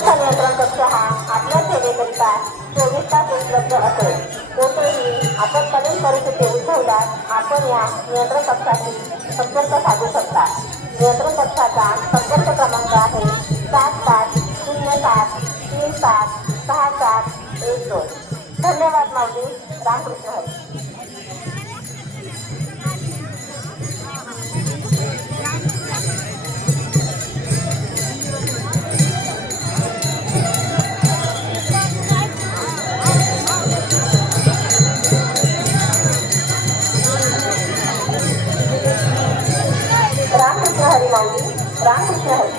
संपर्क नियंत्रण कक्ष हा आपल्या सेवेकरिता 24 तास उपलब्ध असेल. कोणतेही आपत्कालीन परिस्थिती उद्भवल्यास आपण या नियंत्रण कक्षाशी संपर्क साधू शकता. नियंत्रण कक्षाचा संपर्क क्रमांक आहे 7707376712. धन्यवाद माऊली. रामकृष्ण हरी. रामकृष्ण हरी माऊली. रामकृष्ण हरी.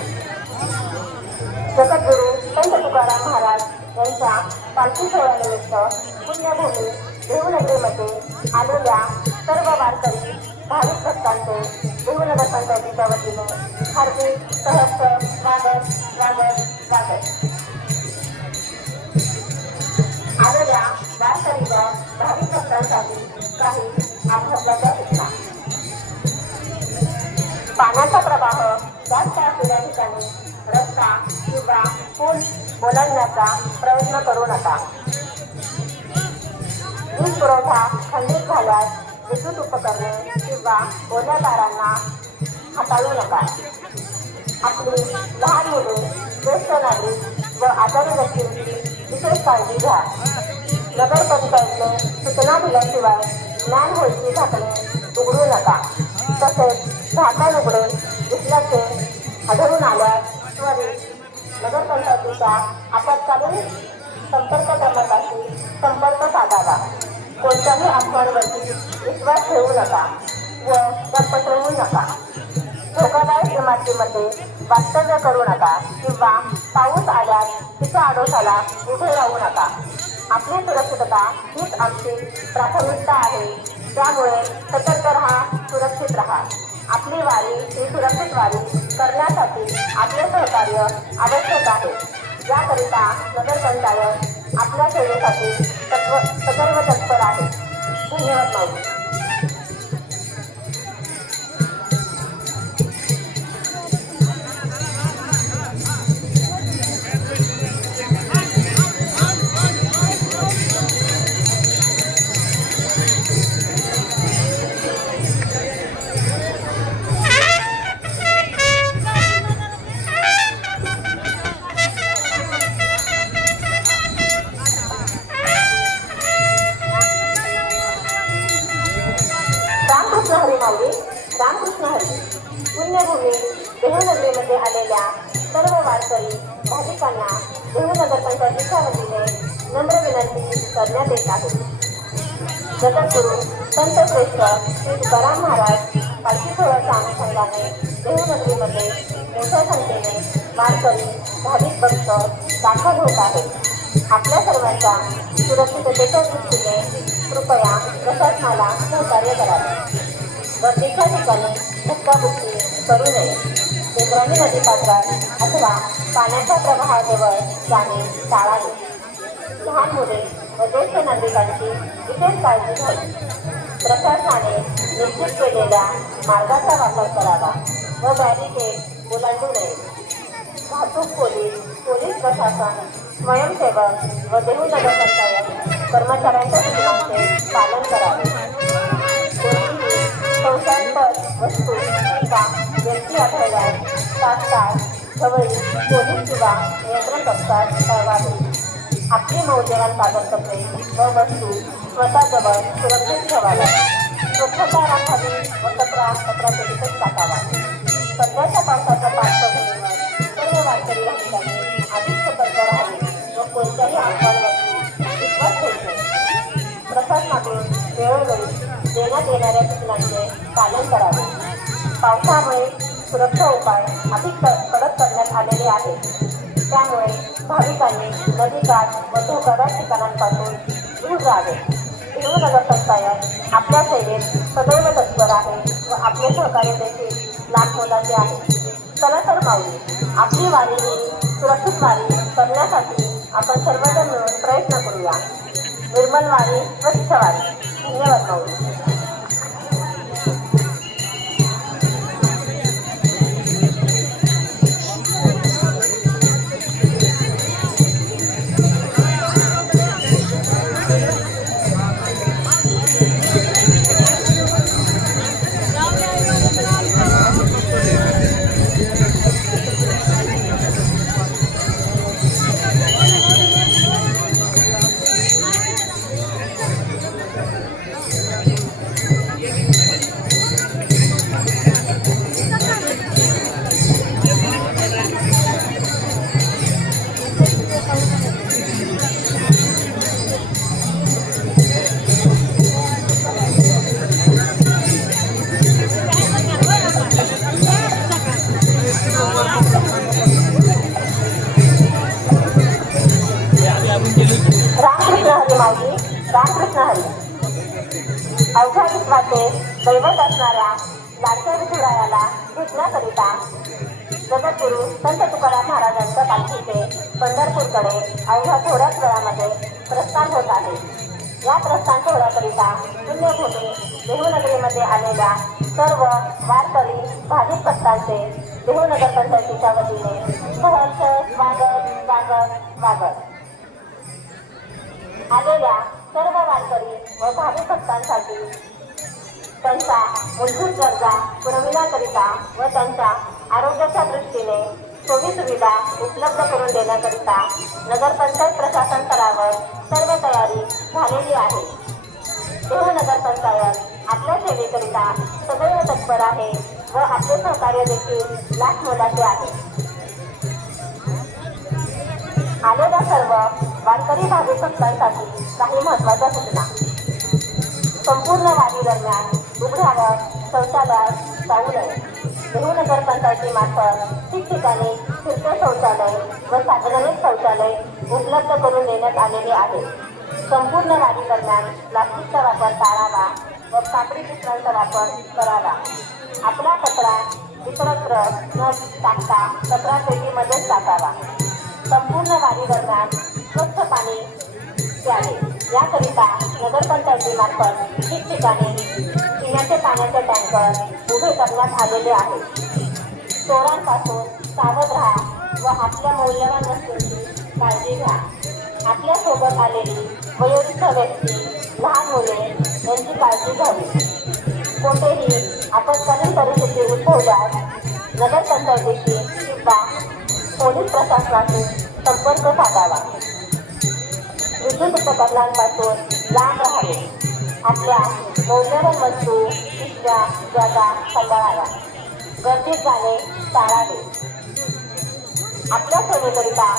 जगद्गुरु संत तुकाराम महाराज यांच्या पालखी सोहळ्यानिमित्त पुण्यभूमी देहूनगरीमध्ये आलेल्या सर्व वारकरी भाविक भक्तांचे देहूनगर पंचायतीच्या वतीने हार्दिक सहर्ष स्वागत स्वागत स्वागत. आलेल्या वारकरी व भाविक भक्तांसाठी काही महत्त्वाच्या सूचना. पाण्याचा प्रवाह जास्त असलेल्या ठिकाणी रस्ता किंवा पूल ओलांडण्याचा प्रयत्न करू नका. वीज पुरवठा खंडित झाल्यास विद्युत उपकरणे किंवा ओल्या तारांना हाताळू नका. आपली लहान मुले, ज्येष्ठ नागरिक व आजारी व्यक्तींची विशेष काळजी घ्या. नगरपंचायतने सूचना दिल्याशिवाय ज्ञान होळीची झाकणे उघडू नका. तसेच झाकण उघडे दिसल्याचे आढळून आल्यास त्वरित नगरपंचायतीच्या आपत्कालीन संपर्क क्रमांकाशी संपर्क साधावा. कोणत्याही अफवांवरती विश्वास ठेवू नका व पसरवू नका. धोकादायक इमारतीमध्ये वास्तव्य करू नका किंवा पाऊस आल्यास तिच्या आडोशाला उभे राहू नका. आपली सुरक्षितता हीच आमची प्राथमिकता आहे. त्यामुळे सतर्क राहा, सुरक्षित राहा. आपली वारी ही सुरक्षित वारी करण्यासाठी आपले सहकार्य आवश्यक आहे. याकरिता नगरपंचायत आपल्या सेवेसाठी सदैव तत्पर आहे. धन्यवाद माऊली. हरी माऊली. रामकृष्ण हरी. पुण्यभूमी देहूनगरीमध्ये आलेल्या सर्व वारकरी भाविकांना देहूनगर पंचायतीच्या वतीने नम्र विनंती करण्यात येत आहे. जगद्गुरु संत श्रेष्ठ श्री तुकाराम महाराज पालखी सोहळ्याच्या अनुषंगाने देहूनगरीमध्ये मोठ्या संख्येने वारकरी भाविक भक्त दाखल होत आहेत. आपल्या सर्वांच्या सुरक्षिततेच्या दृष्टीने कृपया प्रशासनाला सहकार्य करावे. गर्दीच्या ठिकाणी धक्काबुक्की करू नये. इंद्रायणी नदीपात्रात अथवा पाण्याच्या प्रवाहाजवळ जाणे टाळावे. लहान मुले व ज्येष्ठ नागरिकांची विशेष काळजी घ्यावी. प्रशासनाने निश्चित केलेल्या मार्गाचा वापर करावा व बॅरिकेड ओलांडू नये. वाहतूक पोलीस प्रशासन, स्वयंसेवक व देहूनगर पंचायत कर्मचाऱ्यांच्या सूचनांचे पालन करावे. संशयास्पद वस्तू किंवा व्यक्ती आढळल्यास तात्काळ जवळील पोलीस किंवा नियंत्रण कक्षात कळवावे. आपली मौल्यवान कागदपत्रे व वस्तू स्वतःजवळ सुरक्षित ठेवाव्या. स्वच्छता राखावी व कचरा पेटीतच टाकावा. सध्याच्या पावसाच्या पार्श्वभूमीवर सर्व वारकरी भाविकांनी अधिक सतर्क राहावे व कोणत्याही अफवांवरती विश्वास ठेवू नये. प्रशासनाकडून वेळोवेळी देण्यात येणाऱ्या सूचनांचे पालन करावे. पावसामुळे सुरक्षा उपाय अधिक कडक करण्यात आलेले आहेत. त्यामुळे भाविकांनी नदीकाठ व धोकादायक ठिकाणांपासून दूर राहावे. देहूनगर पंचायत आपल्या सेवेत सदैव तत्पर आहे व आपले सहकार्य देखील लाख मोलाचे आहे. चला तर माऊली, आपली वारी ही सुरक्षित वारी करण्यासाठी आपण सर्वजण मिळून प्रयत्न करूया. निर्मल वारी, स्वच्छ वारी. धन्यवाद माऊली. रामकृष्ण हरी. अवघ्या विश्वाचे दैवत असणाऱ्या लाडक्या विठुरायाला भेटण्याकरिता जगद्गुरु संत तुकाराम महाराजांच्या पालखीचे पंढरपूरकडे अवघ्या थोड्याच वेळामध्ये प्रस्थान होत आहे. या प्रस्थान सोहळ्याकरिता पुण्यभूमी देहूनगरीमध्ये आलेल्या सर्व वारकरी भाविक भक्तांचे देहूनगर पंचायतीच्या वतीने सहर्ष स्वागत स्वागत स्वागत. आलेल्या सर्व वारकरी व भाविक भक्तांसाठी त्यांच्या मूलभूत गरजा पुरविण्याकरिता व त्यांच्या आरोग्याच्या दृष्टीने सोयी सुविधा उपलब्ध करून देण्याकरिता नगरपंचायत प्रशासन स्तरावर सर्व तयारी झालेली आहे. देहू नगर पंचायत आपल्या सेवेकरिता सदैव तत्पर आहे व आपले सहकार्य देखील लाख मोलाचे आहे. आलेल्या सर्व वारकरी भाविक भक्तांसाठी काही महत्त्वाच्या सूचना. संपूर्ण वारी दरम्यान उघड्यावर शौचालय जाऊ नये. देहू नगर पंचायतीमार्फत ठिकठिकाणी फिरते शौचालय व सार्वजनिक शौचालय उपलब्ध करून देण्यात आलेले आहे. संपूर्ण वारी दरम्यान प्लास्टिकचा वापर टाळावा व कापडी पिशव्यांचा वापर करावा. आपला कचरा इतरत्र न टाकता कचरा पेटीमध्येच टाकावा. संपूर्ण वारी दरम्यान स्वच्छ पाणी प्यावे. याकरिता नगरपंचायतीमार्फत ठिकठिकाणी पिण्याचे पाण्याचे टँकर उभे करण्यात आलेले आहेत. चोरांपासून सावध राहा व आपल्या मौल्यवान वस्तूंची काळजी घ्या. आपल्यासोबत आलेली वयोवृद्ध व्यक्ती, लहान मुले यांची काळजी घ्यावी. कोठेही आपत्कालीन परिस्थिती उद्भवल्यास नगरपंचायतीशी किंवा पोलीस प्रशासनाशी संपर्क साधावा. विद्युत उपकरणांपासून लांब राहावे. आपल्या मौल्यवान वस्तू, पिशव्या, जागा सांभाळाव्या. गर्दीत जाणे टाळावे. आपल्या सेवेकरिता